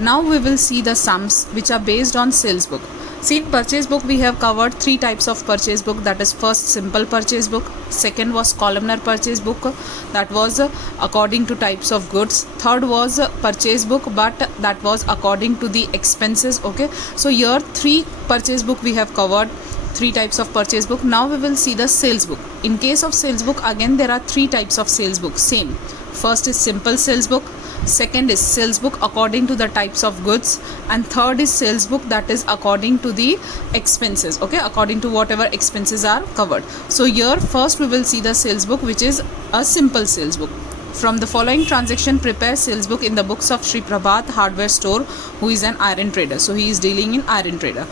Now we will see the sums which are based on sales book. See, in purchase book we have covered three types of purchase book. That is, first simple purchase book, second was columnar purchase book, that was according to types of goods, third was purchase book, but that was according to the expenses. Okay, so here three purchase book we have covered, three types of purchase book. Now we will see the sales book. In case of sales book, again there are three types of sales book. Same, first is simple sales book, second is sales book according to the types of goods, and third is sales book that is according to the expenses. Okay, according to whatever expenses are covered. So here first we will see the sales book, which is a simple sales book. From the following transaction, prepare sales book in the books of Sri Prabhat Hardware Store, who is an iron trader. So he is dealing in iron trader.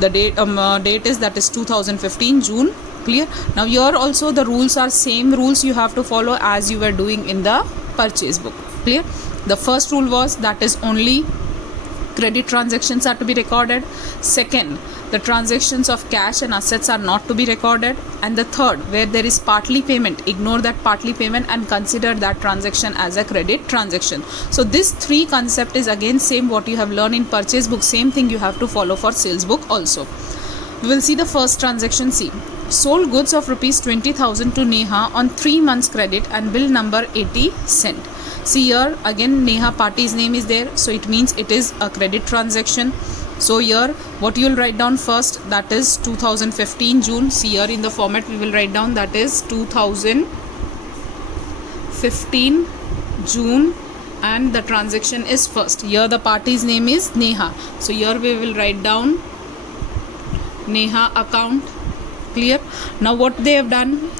The date is, that is 2015 June. Clear? Now here also the rules are same rules you have to follow as you were doing in the purchase book. Clear? The first rule was, that is, only credit transactions are to be recorded. Second, the transactions of cash and assets are not to be recorded. And the third, where there is partly payment, ignore that partly payment and consider that transaction as a credit transaction. So this three concept is again same what you have learned in purchase book, same thing you have to follow for sales book also. We will see the first transaction. See, sold goods of rupees 20,000 to Neha on 3 months credit and bill number 80 cent. See here again Neha party's name is there, so it means it is a credit transaction. So here what you will write down first, that is 2015 June. See here in the format we will write down, that is 2015 June, and the transaction is first. Here the party's name is Neha, so here we will write down Neha account. Clear? Now what they have done,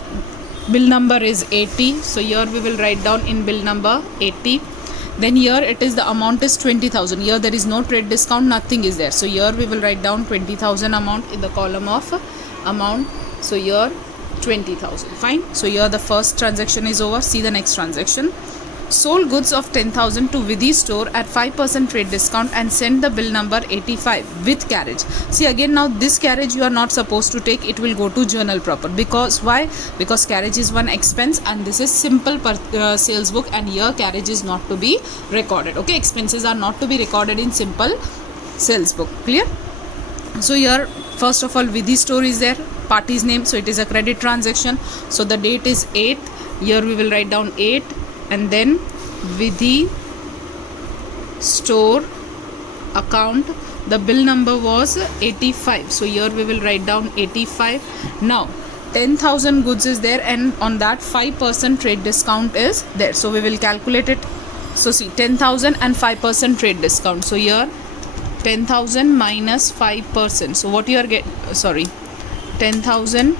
bill number is 80, so here we will write down in bill number 80. Then here it is, the amount is 20,000. Here there is no trade discount, nothing is there, so here we will write down 20,000 amount in the column of amount. So here 20,000. Fine. So here the first transaction is over. See the next transaction. Sold goods of 10,000 to Vidhi store at 5% trade discount and send the bill number 85 with carriage. See again, now this carriage you are not supposed to take, it will go to journal proper. Because why? Because carriage is one expense and this is simple sales book, and here carriage is not to be recorded. Okay, expenses are not to be recorded in simple sales book. Clear? So here first of all Vidhi store is there, party's name, so it is a credit transaction. So the date is 8. Here we will write down 8. And then Vidhi store account, the bill number was 85, so here we will write down 85. Now 10,000 goods is there, and on that 5% trade discount is there, so we will calculate it. So see, 10,000 and 5% trade discount, so here 10,000 minus 5%, so what you are 10,000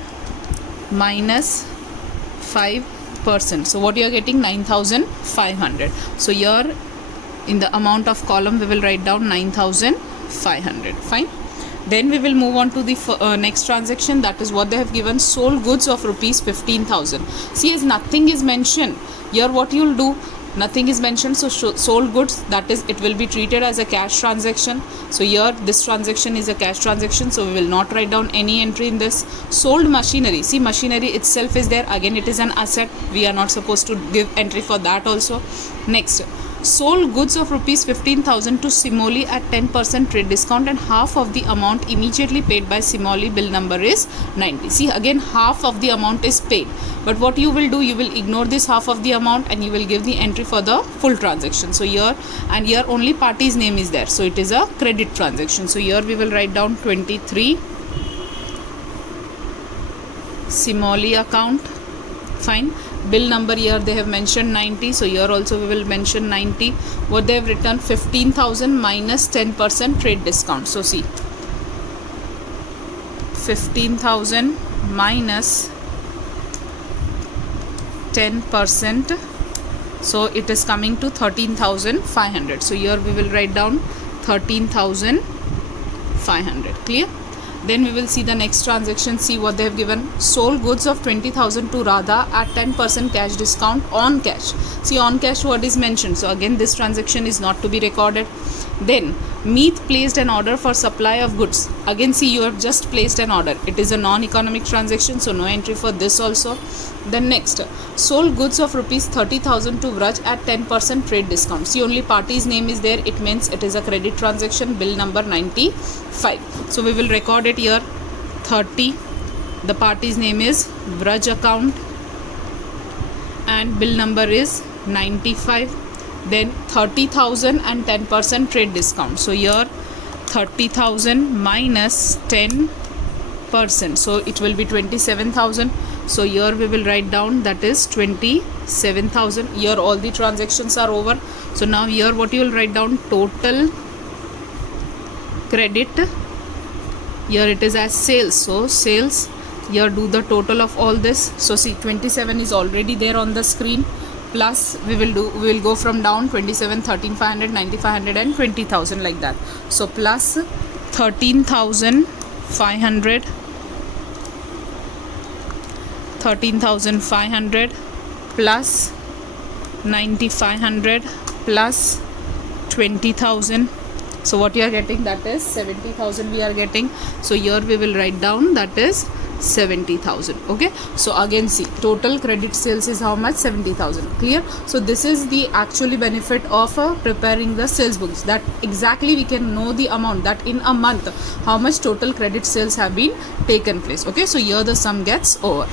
minus 5%, so what you are getting, 9,500. So here in the amount of column we will write down 9,500. Fine. Then we will move on to the next transaction, that is what they have given, sold goods of rupees 15,000. See, as nothing is mentioned here, what you will do, nothing is mentioned, so sold goods, that is, it will be treated as a cash transaction. So here this transaction is a cash transaction, so we will not write down any entry in this. Sold machinery, see machinery itself is there, again it is an asset, we are not supposed to give entry for that also. Next, sold goods of rupees 15,000 to Simoli at 10% trade discount and half of the amount immediately paid by Simoli, bill number is 90. See again half of the amount is paid, but what you will do, you will ignore this half of the amount and you will give the entry for the full transaction. So here, and here only party's name is there, so it is a credit transaction. So here we will write down 23 Simoli account. Fine. Bill number here they have mentioned 90, so here also we will mention 90. What they have written, 15,000 minus 10% trade discount. So see, 15,000 minus 10%, so it is coming to 13,500. So here we will write down 13,500. Clear? Then we will see the next transaction. See what they have given, sold goods of 20,000 to Radha at 10% cash discount on cash. See on cash what is mentioned, so again this transaction is not to be recorded. Then Meet placed an order for supply of goods. Again, see, you have just placed an order. It is a non-economic transaction, so no entry for this also. Then next, sold goods of rupees 30,000 to Vraj at 10% trade discount. See, only party's name is there. It means it is a credit transaction. Bill number 95. So we will record it here. 30. The party's name is Vraj account, and bill number is 95. Then 30,000 and 10% trade discount. So here 30,000 minus 10%, so it will be 27,000. So here we will write down that is 27,000. Here all the transactions are over. So now here what you will write down, total credit. Here it is as sales, so sales. Here do the total of all this. So see, 27 is already there on the screen, plus we will go from down, 27, 13,500, 9,500 and 20,000, like that. So plus 13,500, 13,500 plus 9,500 plus 20,000. So what you are getting, that is 70,000 we are getting. So here we will write down that is 70,000. Okay, so again see, total credit sales is how much? 70,000. Clear? So this is the actually benefit of preparing the sales books, that exactly we can know the amount, that in a month how much total credit sales have been taken place. Okay, so here the sum gets over.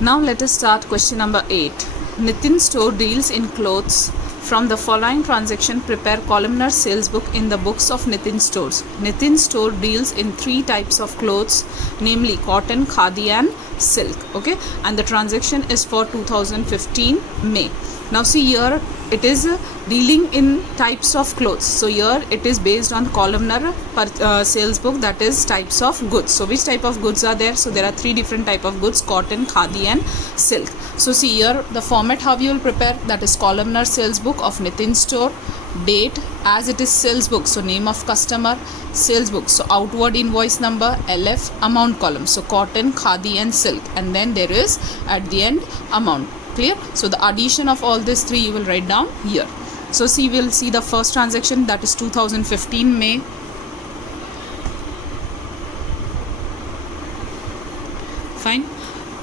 Now let us start question number 8. Nitin Store deals in clothes. From the following transaction, prepare columnar sales book in the books of Nitin Stores. Nitin Store deals in 3 types of clothes, namely cotton, khadi and silk. Okay, and the transaction is for 2015 May. Now see, here it is dealing in types of clothes. So here it is based on columnar sales book, that is types of goods. So which type of goods are there? So there are 3 different type of goods: cotton, khadi and silk. So see here the format how you will prepare, that is columnar sales book of Nitin Store. Date, as it is sales book, so name of customer, sales book, so outward invoice number, LF, amount column, so cotton, khadi and silk, and then there is at the end amount. Clear? So the addition of all these 3 you will write down here. So see, we will see the first transaction, that is 2015 May. Fine.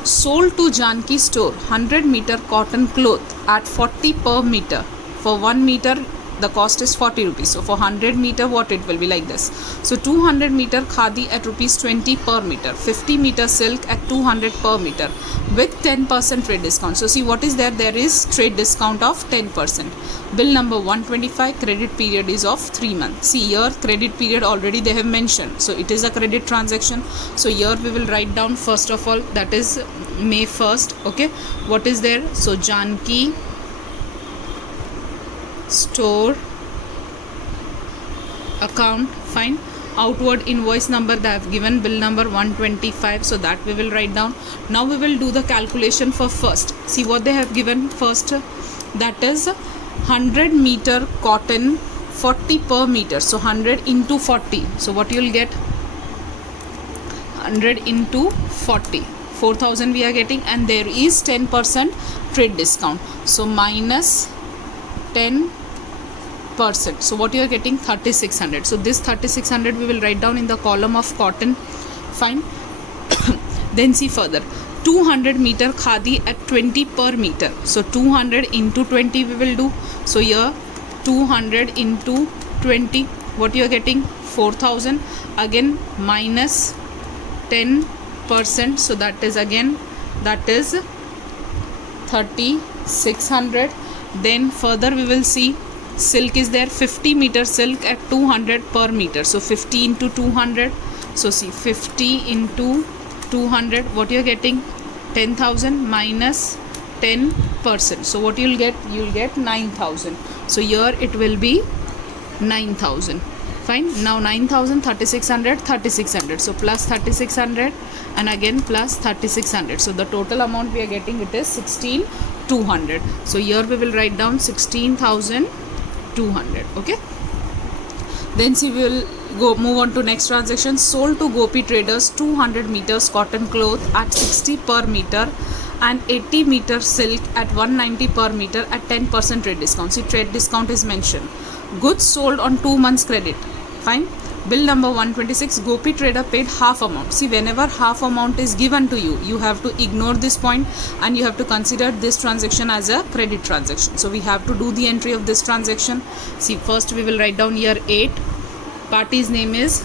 Sold to Janki Store 100 meter cotton cloth at 40 per meter. For 1 meter the cost is 40 rupees. So for 100 meter what it will be, like this. So 200 meter khadi at rupees 20 per meter, 50 meter silk at 200 per meter with 10% trade discount. So see what is there, there is trade discount of 10%. Bill number 125, credit period is of 3 months. See here credit period already they have mentioned, so it is a credit transaction. So here we will write down first of all, that is May 1st. Okay, what is there? So Janki Store account. Fine. Outward invoice number they have given, bill number 125, so that we will write down. Now we will do the calculation for first. See what they have given first, that is 100 meter cotton, 40 per meter, so 100 into 40. So what you will get, 100 into 40, 4,000 we are getting, and there is 10% trade discount, so minus 10%. So what you are getting, 3,600. So this 3,600 we will write down in the column of cotton. Fine. Then see further, 200 meter khadi at 20 per meter. So 200 into 20 we will do. So here 200 into 20, what you are getting, 4,000. Again minus 10%. So that is again, that is 3,600. Then further we will see silk is there, 50 meter silk at 200 per meter. So 50 into 200. So see 50 into 200, what you are getting, 10,000 minus 10%. So what you will get, you will get 9,000. So here it will be 9,000. Fine. Now 9,000, 3,600, 3,600. So plus 3,600 and again plus 3,600. So the total amount we are getting, it is 16,200. So here we will write down 16,200. Okay. Then see, we will move on to next transaction. Sold to Gopi Traders 200 meters cotton cloth at 60 per meter and 80 meter silk at 190 per meter at 10% trade discount. See, trade discount is mentioned. goods sold on 2 months credit. Fine. Bill number 126, Gopi trader paid half amount. See, whenever half amount is given to you, you have to ignore this point and you have to consider this transaction as a credit transaction. So we have to do the entry of this transaction. See, first we will write down here 8. Party's name is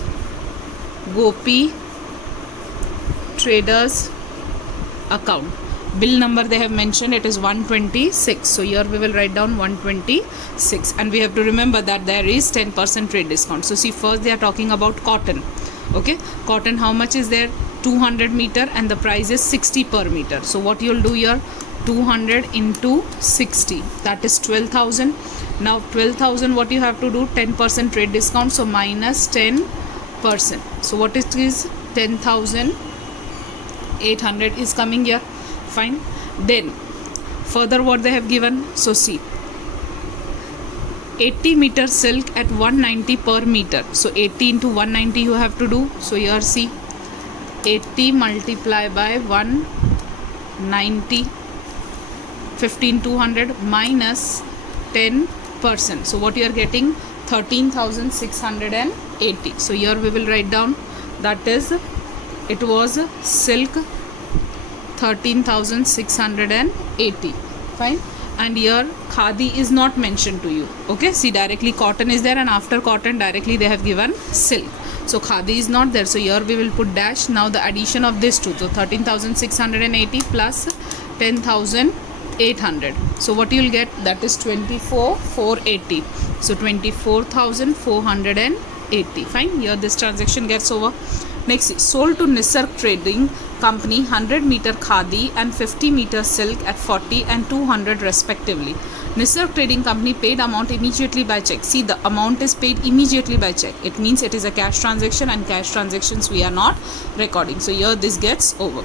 Gopi traders account. Bill number they have mentioned, it is 126. So here we will write down 126, and we have to remember that there is 10% trade discount. So see, first they are talking about cotton. Okay, cotton, how much is there? 200 meter, and the price is 60 per meter. So what you'll do here, 200 into 60, that is 12,000. Now 12,000, what you have to do, 10% trade discount, so minus 10%. So what it is, 10,800 is coming here. Fine. Then further what they have given, so see, 80 meter silk at 190 per meter. So 80 into 190 you have to do. So here see, 80 multiplied by 190, 15,200 minus 10%. So what you are getting, 13,680. So here we will write down, that is, it was silk 13,680. Fine. And here khadi is not mentioned to you. Okay, see, directly cotton is there, and after cotton directly they have given silk. So khadi is not there, so here we will put dash. Now the addition of this two, so 13,680 plus 10,800. So what you will get, that is 24,480. So 24,480. Fine. Here this transaction gets over. Next, sold to Nisarg Trading Company 100 meter khadi and 50 meter silk at 40 and 200 respectively. Nisarg Trading Company paid amount immediately by check. See, the amount is paid immediately by check. It means it is a cash transaction, and cash transactions we are not recording. So here this gets over.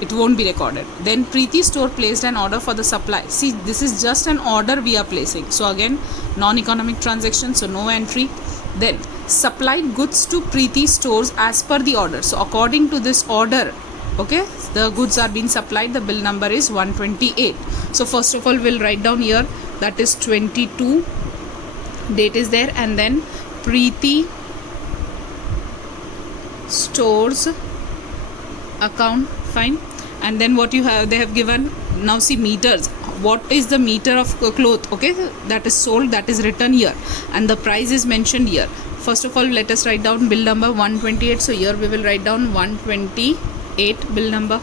It won't be recorded. Then Preeti store placed an order for the supply. See, this is just an order we are placing. So again, non-economic transaction, so no entry. Then supplied goods to Preeti stores as per the order. So according to this order, okay, the goods are being supplied. The bill number is 128. So first of all we'll write down here, that is 22, date is there, and then Preeti stores account. Fine. And then what you have, they have given, now see, meters. What is the meter of cloth, okay, that is sold, that is written here, and the price is mentioned here. First of all, let us write down bill number 128. So here we will write down 128 bill number.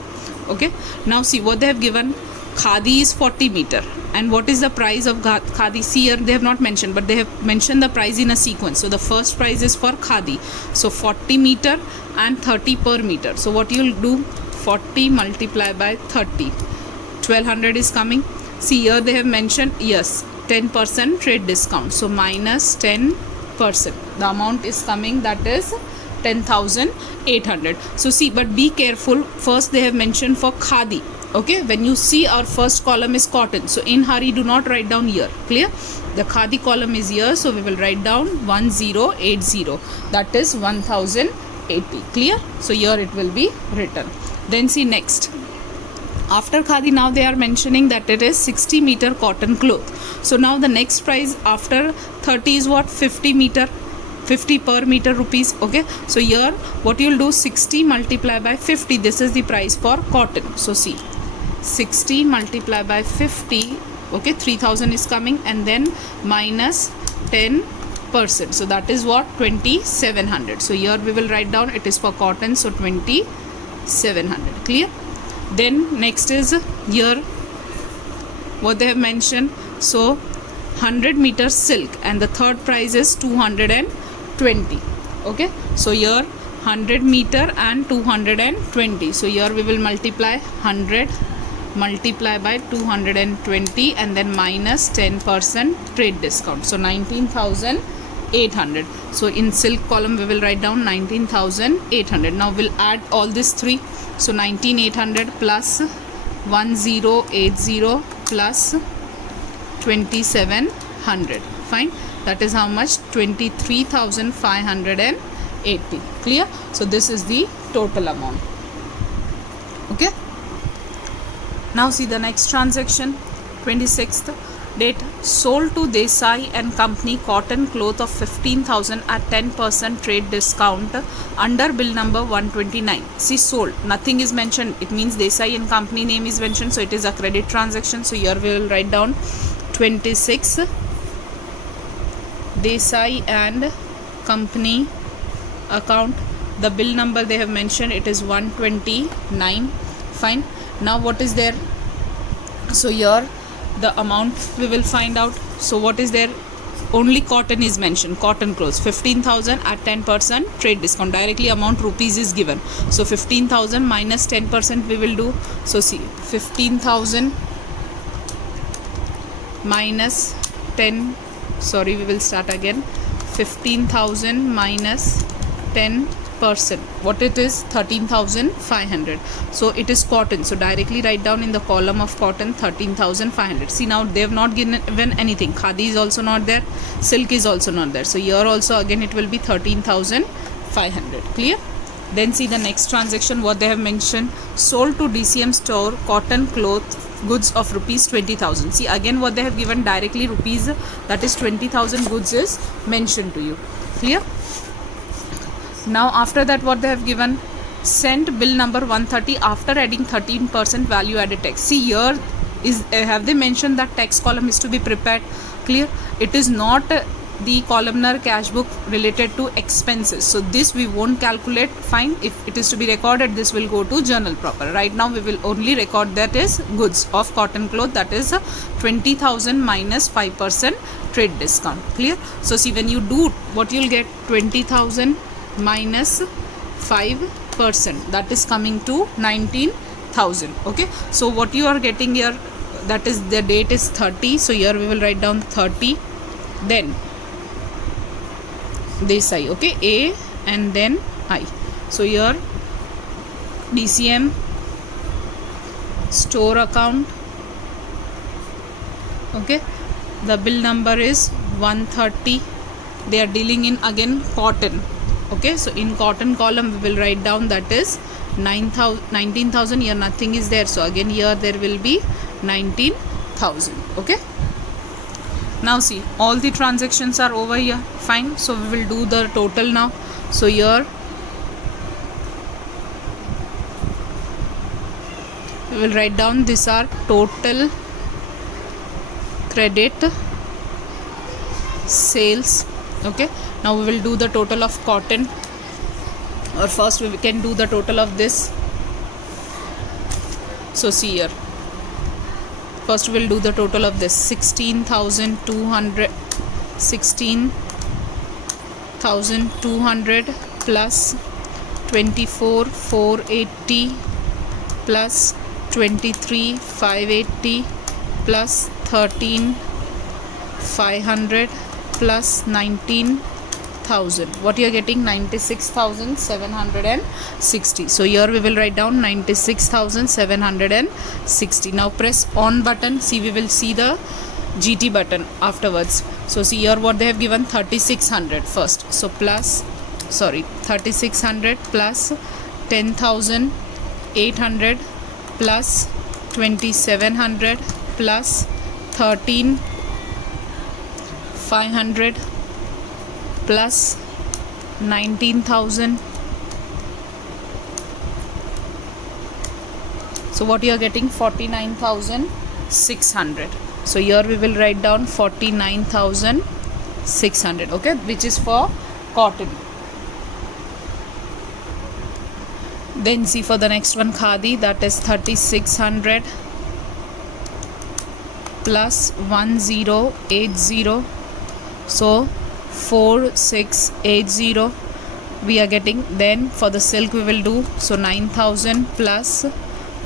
Okay, now see what they have given. Khadi is 40 meter, and what is the price of khadi? See, here they have not mentioned, but they have mentioned the price in a sequence. So the first price is for khadi, so 40 meter and 30 per meter. So what you will do, 40 multiplied by 30, 1200 is coming. See, here they have mentioned, yes, 10% trade discount, so minus 10%. The amount is coming, that is 10,800. So see, but be careful. First they have mentioned for khadi. Okay, when you see our first column is cotton, so in hurry do not write down here. Clear? The khadi column is here, so we will write down 1080, that is 1080. Clear? So here it will be written. Then see next, after khadi, now they are mentioning that it is 60 meter cotton cloth. So now the next price after 30 is what? 50 meter, 50 per meter rupees. Okay, so here what you will do, 60 multiplied by 50, this is the price for cotton. So see, 60 multiplied by 50, okay, 3000 is coming, and then minus 10%, so that is what? 2700. So here we will write down, it is for cotton, so 2700. Clear? Then next is here what they have mentioned, so 100 meters silk, and the third price is 220. Okay, so here 100 meter and 220. So here we will multiply 100 multiply by 220 and then minus 10% trade discount, so 19,800. So in silk column we will write down 19,800. Now we'll add all these three. So 19,800 plus 1080 plus 2,700. Fine. That is how much? 23,580. Clear? So this is the total amount. Okay. Now see the next transaction, 26th. Date: sold to Desai and Company cotton cloth of 15,000 at 10% trade discount under bill number 129. See, sold, nothing is mentioned. It means Desai and Company name is mentioned, so it is a credit transaction. So here we will write down 26 Desai and Company account. The bill number they have mentioned, it is 129. Fine. Now what is there? So here the amount we will find out. So what is there? Only cotton is mentioned, cotton clothes, 15,000 at 10% trade discount. Directly amount rupees is given. So 15,000 minus 10% we will do. So see, 15,000 minus 10, sorry, we will start again. 15,000 minus 10%, what it is? 13,500. So it is cotton, so directly write down in the column of cotton 13,500. See, now they have not given anything. Khadi is also not there, silk is also not there, so here also again it will be 13,500. Clear? Then see the next transaction, what they have mentioned: sold to DCM store cotton cloth goods of rupees 20,000. See, again what they have given directly rupees, that is 20,000 goods is mentioned to you. Clear? Now after that what they have given: sent bill number 130 after adding 13% value added tax. See, here is have they mentioned that tax column is to be prepared. Clear? It is not the columnar cash book related to expenses, so this we won't calculate. Fine. If it is to be recorded, this will go to journal proper. Right now we will only record that is goods of cotton cloth, that is 20,000 minus 5% trade discount. Clear? So see, when you do, what you'll get: 20,000 minus 5%, that is coming to 19,000. Okay, so what you are getting here, that is the date is 30, so here we will write down 30. Then Desai, okay, A and then I. So here DCM store account, okay, the bill number is 130. They are dealing in again cotton. Okay, so in cotton column we will write down that is 19,000. Here nothing is there, so again here there will be 19,000. Okay, now see, all the transactions are over here. Fine. So we will do the total now. So here we will write down these are total credit sales. Okay, now we will do the total of cotton, or first we can do the total of this. So see here, first we will do the total of this: 16,200 plus 24,480 plus 23,580 plus 13,500 plus 19,000. What you are getting? 96,760. So here we will write down 96,760. Now press on button. See, we will see the GT button afterwards. So see here what they have given: 3,600 first. So plus, sorry, 3,600 plus 10,800 plus 2,700 plus 13,500 plus 19,000. So what you are getting? 49,600. So here we will write down 49,600. Okay, which is for cotton. Then see for the next one, khadi, that is 3,600 plus 1,080. So 4,680 we are getting. Then for the silk we will do, so 9,000 plus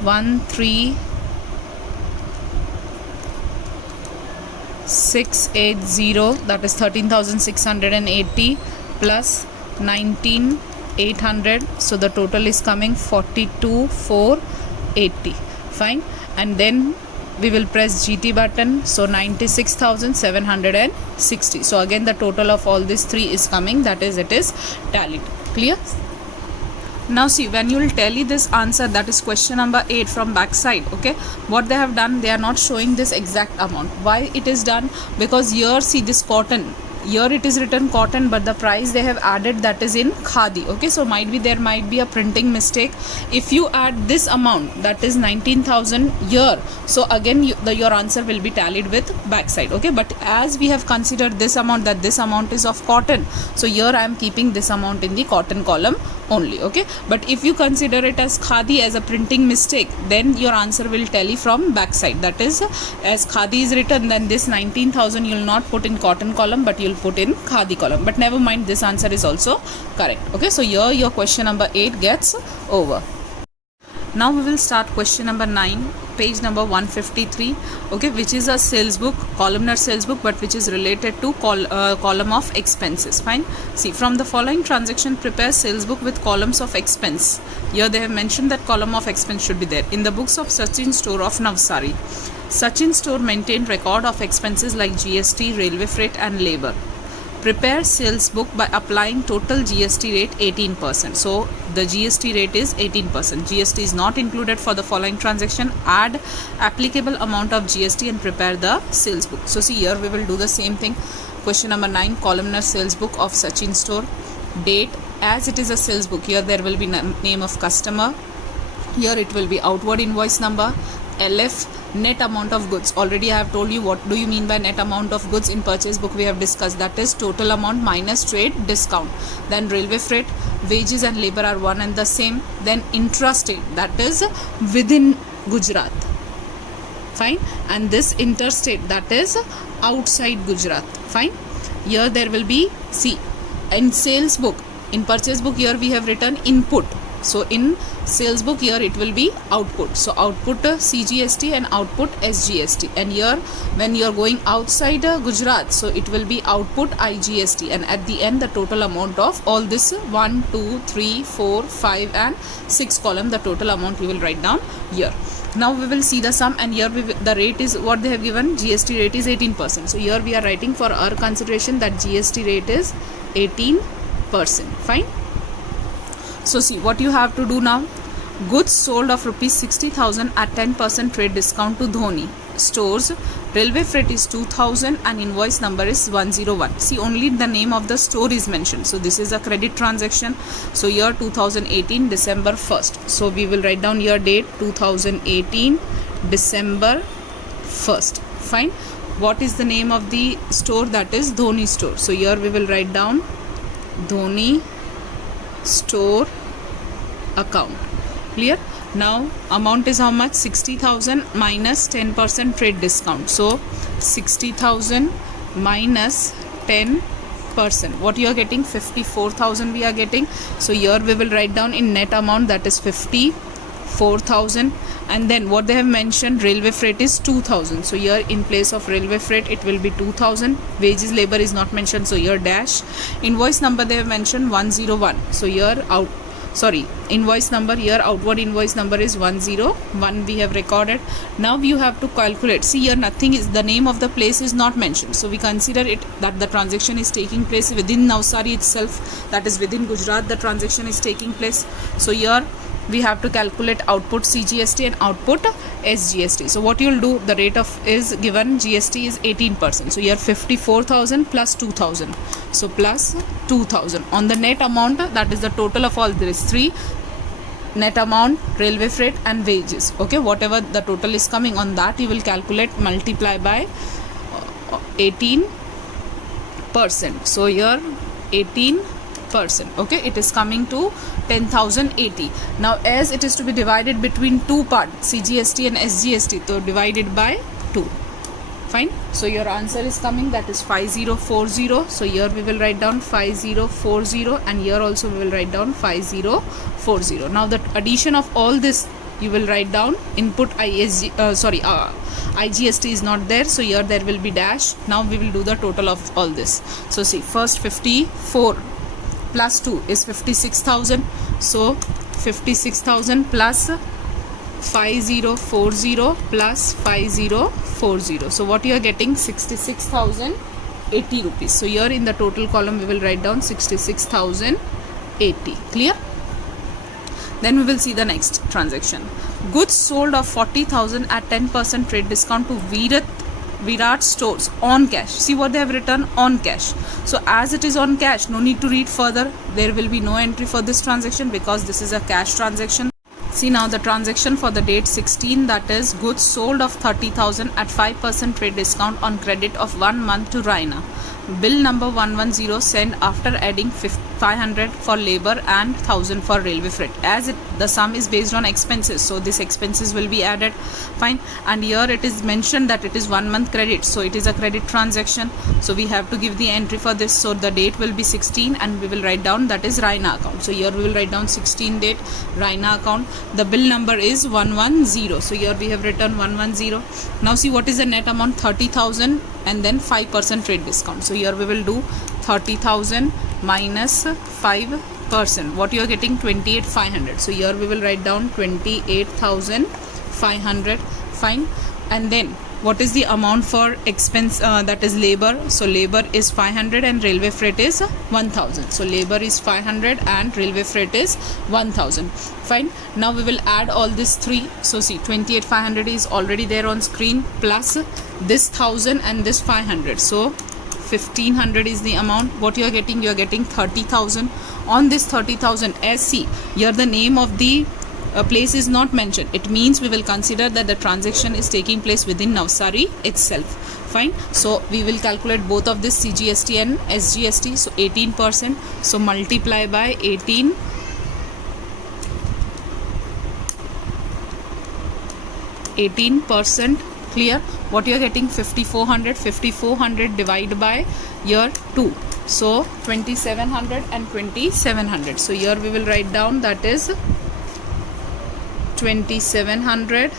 1,3,680, that is 13,680 plus 19,800. So the total is coming 42,480. Fine. And then we will press GT button. So 96,760. So again the total of all these three is coming, that is, it is tallied. Clear? Now see, when you will tally this answer, that is question number 8 from back side, okay, what they have done, they are not showing this exact amount. Why it is done? Because here see this cotton, here it is written cotton, but the price they have added, that is in khadi, okay. So there might be a printing mistake. If you add this amount, that is 19,000 here, so again your answer will be tallied with backside, okay. But as we have considered this amount, that this amount is of cotton, so here I am keeping this amount in the cotton column only, okay. But if you consider it as khadi, as a printing mistake, then your answer will tally from backside. That is, as khadi is written, then this 19,000 you will not put in cotton column, but you will put in khadi column. But never mind, this answer is also correct, okay. So here your question number 8 gets over. Now we will start question number 9, page number 153, okay, which is a sales book, columnar sales book, but which is related to column of expenses. Fine. See, from the following transaction, prepare sales book with columns of expense. Here they have mentioned that column of expense should be there. In the books of Sachin store of Navsari, Sachin store maintained record of expenses like GST, railway freight and labor. Prepare sales book by applying total GST rate 18%. So the GST rate is 18%. GST is not included for the following transaction. Add applicable amount of GST and prepare the sales book. So see, here we will do the same thing. Question number 9, columnar sales book of Sachin store. Date, as it is a sales book, here there will be name of customer. Here it will be outward invoice number. LF, net amount of goods. Already I have told you what do you mean by net amount of goods in purchase book. We have discussed, that is total amount minus trade discount. Then railway freight, wages and labor are one and the same. Then intrastate, that is within Gujarat. Fine. And this interstate, that is outside Gujarat. Fine. Here there will be, see, in sales book, in purchase book, here we have written input. So in sales book, here it will be output. So output CGST and output SGST. And here when you are going outside Gujarat, so it will be output IGST. And at the end, the total amount of all this 1, 2, 3, 4, 5 and 6 column, the total amount we will write down here. Now we will see the sum, and here the rate is what they have given. GST rate is 18%. So here we are writing for our consideration that GST rate is 18%. Fine. So see, what you have to do now, goods sold of rupees 60,000 at 10% trade discount to Dhoni stores, railway freight is 2,000 and invoice number is 101. See, only the name of the store is mentioned. So this is a credit transaction. So year 2018 December 1st. So we will write down your date 2018 December 1st. Fine. What is the name of the store? That is Dhoni store. So here we will write down Dhoni store account. Clear? Now amount is how much? 60,000 minus 10% trade discount. So 60,000 minus 10%. What you are getting? 54,000 we are getting. So here we will write down in net amount, that is 54,000. And then what they have mentioned, railway freight is 2,000. So here in place of railway freight it will be 2,000. Wages labor is not mentioned, so here dash. Invoice number they have mentioned 101. So here invoice number, here outward invoice number is 101 we have recorded. Now you have to calculate. See, here nothing is, the name of the place is not mentioned. So we consider it that the transaction is taking place within Navsari itself, that is within Gujarat the transaction is taking place. So here we have to calculate output CGST and output SGST. So what you will do, the rate of is given, GST is 18%. So here 54,000 plus 2,000. So plus 2,000 on the net amount, that is the total of all these three, net amount, railway freight and wages. Okay, whatever the total is coming on that, you will calculate, multiply by 18%. So here 18%. Okay, it is coming to 10,080. Now as it is to be divided between two parts, CGST and SGST, so divided by 2. Fine. So your answer is coming, that is 5040. So here we will write down 5040 and here also we will write down 5040. Now the addition of all this you will write down input IGST is not there, so here there will be dash. Now we will do the total of all this. So see, first 54 plus 2 is 56,000. So 56,000 plus 5040 plus 5040. So what you are getting? 66,080 rupees. So here in the total column we will write down 66,080. Clear? Then we will see the next transaction. Goods sold of 40,000 at 10% trade discount to Virat stores on cash. See what they have written, on cash. So as it is on cash, no need to read further. There will be no entry for this transaction because this is a cash transaction. See now the transaction for the date 16, that is goods sold of 30,000 at 5% trade discount on credit of 1 month to Raina. Bill number 110 sent after adding 500 for labor and 1000 for railway freight. As the sum is based on expenses, so this expenses will be added. Fine. And here it is mentioned that it is 1 month credit, so it is a credit transaction. So we have to give the entry for this. So the date will be 16 and we will write down that is Raina account. So here we will write down 16 date Raina account. The bill number is 110. So here we have written 110. Now see what is the net amount, 30,000 and then 5% trade discount. So here we will do 30,000 minus 5%. What you are getting, 28,500. So here we will write down 28,500. Fine. And then what is the amount for expense, that is labor. So labor is 500 and railway freight is 1,000. So labor is 500 and railway freight is 1,000. Fine. Now we will add all these three. So see, 28,500 is already there on screen, plus this 1,000 and this 500. So 1,500 is the amount. What you are getting, you are getting 30,000. On this 30,000, as see here the name of the place is not mentioned. It means we will consider that the transaction is taking place within Navsari itself. Fine. So we will calculate both of this, CGST and SGST. So 18%. So multiply by 18%. Clear? What you are getting, 5,400. 5,400 divided by year 2. So 2,700 and 2,700. So here we will write down that is 2,700,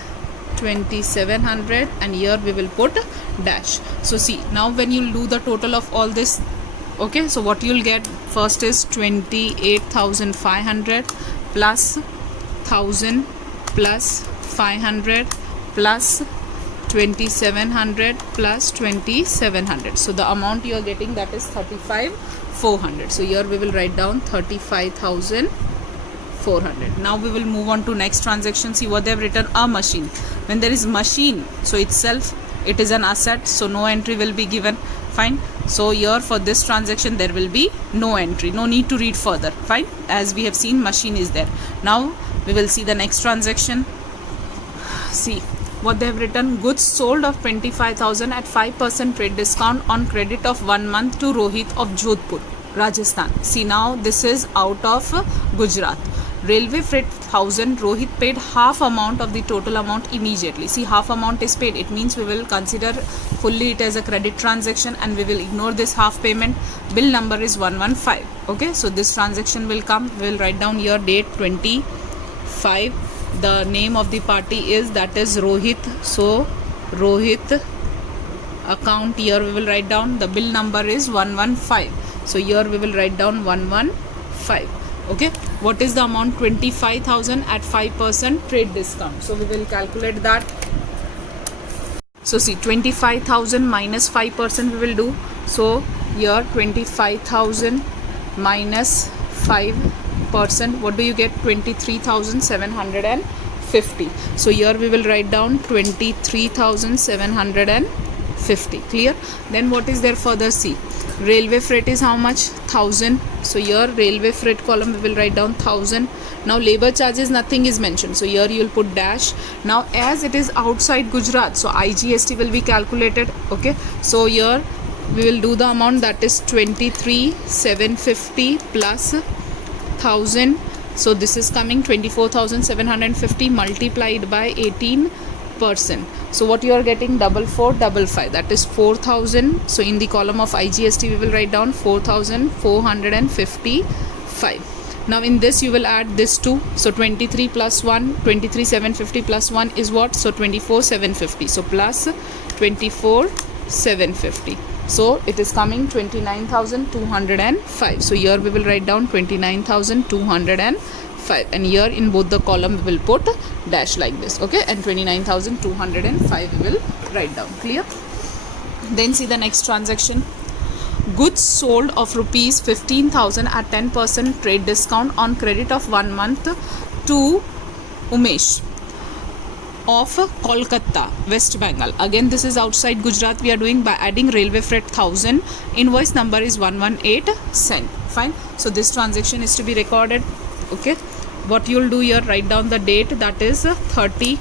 2,700, and here we will put dash. So see, now when you do the total of all this, okay, so what you will get first is 28,500 plus 1,000 plus 500 plus 2,700 plus 2,700. So the amount you are getting, that is 35,400. So here we will write down 35,400. Now we will move on to next transaction. See what they have written, a machine. When there is machine, so itself it is an asset, so no entry will be given. Fine. So here for this transaction there will be no entry, no need to read further. Fine. As we have seen, machine is there. Now we will see the next transaction. See what they have written, goods sold of 25,000 at 5% trade discount on credit of 1 month to Rohit of Jodhpur, Rajasthan. See now this is out of Gujarat. Railway freight 1,000, Rohit paid half amount of the total amount immediately. See, half amount is paid. It means we will consider fully it as a credit transaction and we will ignore this half payment. Bill number is 115. Okay, so this transaction will come. We will write down here date 25. The name of the party is, that is Rohit. So Rohit account, here we will write down the bill number is 115. So here we will write down 115. Okay, what is the amount? 25,000 at 5% trade discount. So we will calculate that. So see, 25,000 minus 5% we will do. So here 25,000 minus 5%, what do you get? 23,750. So here we will write down 23,750. Clear? Then what is there further? See, railway freight is how much? 1,000. So here railway freight column we will write down 1,000. Now labor charges, nothing is mentioned, so here you will put dash. Now as it is outside Gujarat, so IGST will be calculated. Okay, so here we will do the amount, that is 23,750 plus 1,000. So this is coming 24,750 multiplied by 18%. So what you are getting? 4455, that is 4,000. So in the column of IGST we will write down 4,455. Now in this you will add this 2. So 23 plus 1, 23,750 plus 1 is what? So 24,750. So plus 24,750. So it is coming 29,205. So here we will write down 29,205, and here in both the column we will put dash like this. Okay, and 29,205 we will write down. Clear? Then see the next transaction. Goods sold of rupees 15,000 at 10% trade discount on credit of 1 month to Umesh of Kolkata, West Bengal. Again, this is outside Gujarat. We are doing by adding railway freight 1000. Invoice number is 118 cent. Fine. So this transaction is to be recorded. Okay. What you'll do here, write down the date, that is 30.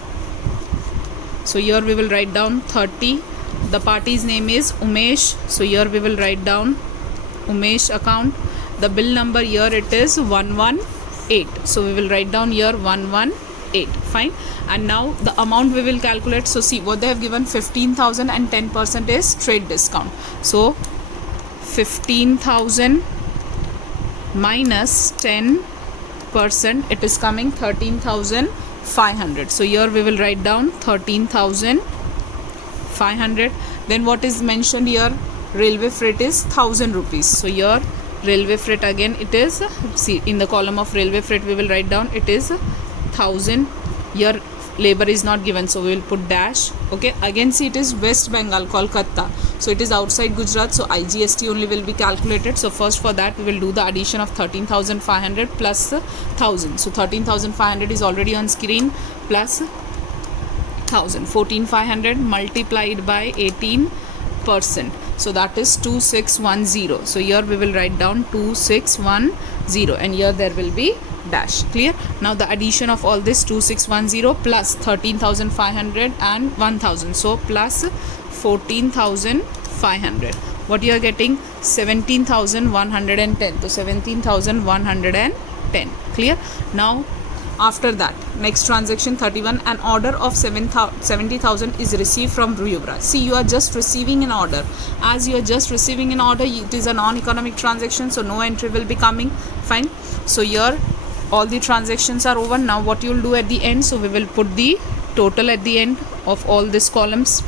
So here we will write down 30. The party's name is Umesh. So here we will write down Umesh account. The bill number here it is 118. So we will write down here 118. Fine. And now the amount we will calculate. So see what they have given, 15,000 and 10% is trade discount. So 15,000 minus 10%, it is coming 13,500. So here we will write down 13,500. Then what is mentioned here, railway freight is 1000 rupees. So here railway freight again it is, see in the column of railway freight we will write down it is 1000. Here labor is not given, so we will put dash. Okay, again see it is West Bengal, Kolkata, so it is outside Gujarat, so IGST only will be calculated. So first for that we will do the addition of 13,500 plus 1000. So 13,500 is already on screen, plus 1000, 14,500 multiplied by 18%, so that is 2610. So here we will write down 2610, and here there will be dash. Clear? Now the addition of all this 2610 plus 13,500 and 1000, so plus 14,500. What you are getting? 17,110. So 17,110. Clear? Now after that, next transaction 31, an order of 70,000 is received from Ruyuvraj. See, you are just receiving an order. As you are just receiving an order, it is a non-economic transaction, so no entry will be coming. Fine. So here all the transactions are over. Now what you will do at the end, so we will put the total at the end of all these columns,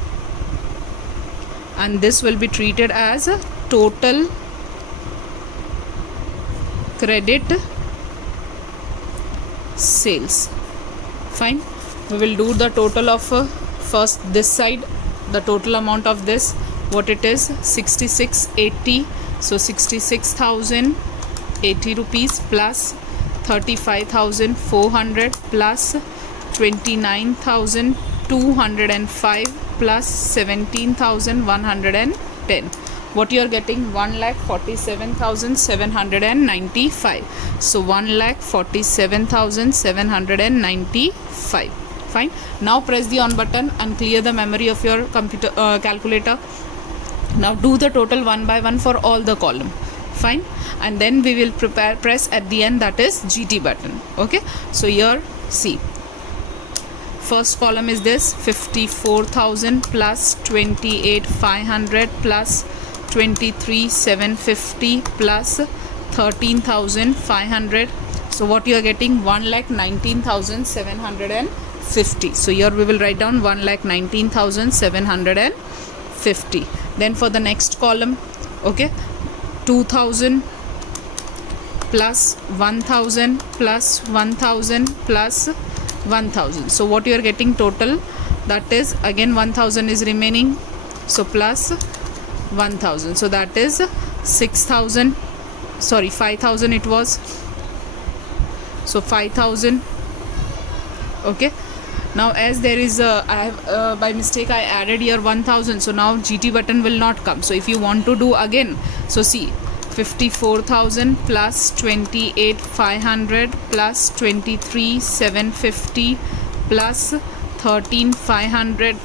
and this will be treated as a total credit sales. Fine. We will do the total of first this side, the total amount of this, what it is, 6680. So 66,080 rupees plus 35,400 plus 29,205 plus 17,110. What you are getting? 1,47,795. So 1,47,795. Fine. Now press the on button and clear the memory of your computer calculator. Now do the total one by one for all the column. Fine. And then we will press at the end, that is GT button. Okay. So here see, first column is this 54,000 plus 28,500 plus 23,750 plus 13,500. So what you are getting? 1,19,750. So here we will write down 1,19,750. Then for the next column, okay, 2,000 plus 1,000 plus 1,000 plus 1,000. So what you are getting total? That is again 1,000 is remaining. So plus 1,000. So that is 6,000. Sorry, 5,000 it was. So 5,000. Okay. Now as there is by mistake I added here 1,000. So now GT button will not come. So if you want to do again, so see, 54,000 plus 28,500 plus 23,750 plus 13,500.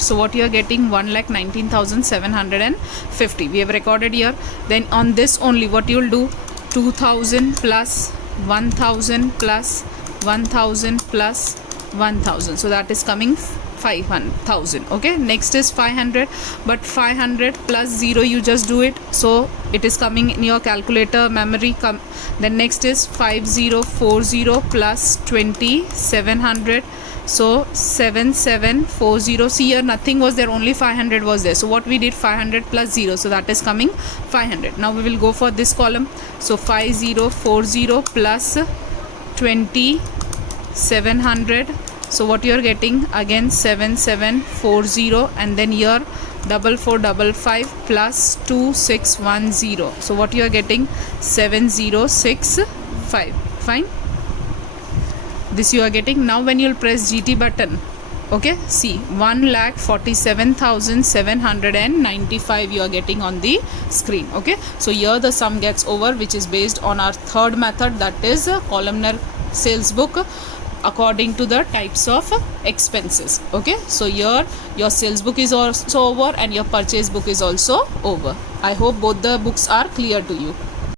So what you are getting? 1,19,750. We have recorded here. Then on this only, what you will do? 2,000 plus 1,000 plus 1,000 plus 1,000. So that is coming 5,000. Okay. Next is 500, but 500 plus 0 you just do it. So it is coming in your calculator memory. Then next is 5040 plus 2,700. So 7740. See here nothing was there, only 500 was there. So what we did, 500 plus 0, so that is coming 500. Now we will go for this column. So 5040 plus 2,700. So what you are getting? Again 7740, and then here 4455 plus 2610. So what you are getting? 7065. Fine. This you are getting. Now when you'll press GT button, okay, see 1,47,795 you are getting on the screen. Okay, so here the sum gets over, which is based on our third method, that is columnar sales book according to the types of expenses. Okay, so here your sales book is also over and your purchase book is also over. I hope both the books are clear to you.